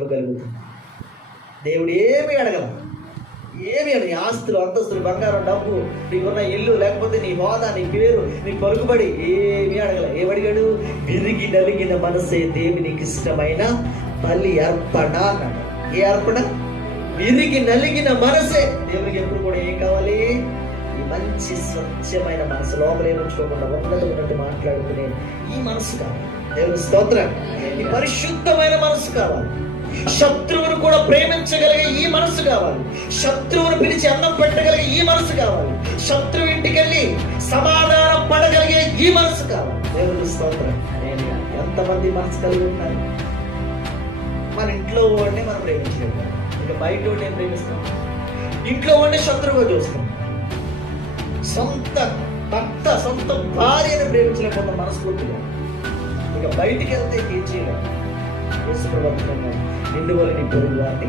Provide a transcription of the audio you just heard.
ఇవ్వగలుగుతుంది దేవుడు ఏమి అడగదు. ఏమి అడగ నీ ఆస్తులు అంతస్తులు బంగారం డబ్బు నీకున్న ఇల్లు లేకపోతే నీ హోదా నీ పేరు నీ పలుకుబడి ఏమి అడగలే. ఏమడిగాడు? విరిగి నలిగిన మనసే దేవునికి ఇష్టమైన బలి అర్పణ అన్నాడు. ఏ అర్పణ? విరిగి నలిగిన మనసే దేవునికి ఎప్పుడు కూడా ఏం కావాలి? ఈ మంచి స్వచ్ఛమైన మనసు. లోపల ఏముంచుకోకుండా ఉన్నది ఉన్నట్టు మాట్లాడుకునే ఈ మనసు కావాలి. దేవుని స్తోత్రం. ఈ పరిశుద్ధమైన మనసు కావాలి. శత్రువును కూడా ప్రేమించగలిగే ఈ మనసు కావాలి. శత్రువును పిలిచి అన్నం పెట్టగలిగే ఈ మనసు కావాలి. శత్రువు ఇంటికి వెళ్ళి సమాధానం పడగలిగే ఈ మనసు కావాలి. దేవుని స్తోత్రం. ఎంతమంది మనసు కలిగి ఉన్నారు? మన ఇంట్లో వాడిని మనం ప్రేమించలేము. ఇక బయట వాడిని ప్రేమిస్తాం. ఇంట్లో వాడిని శత్రువుగా చూస్తాం. సొంత భర్త సొంత భార్యను ప్రేమించలేకపోతే మనస్ఫూర్తిగా ఇక బయటికి వెళ్తే ఏం చేయలేము యేసు ప్రభు వల్ల నీ పొరుగు వారిని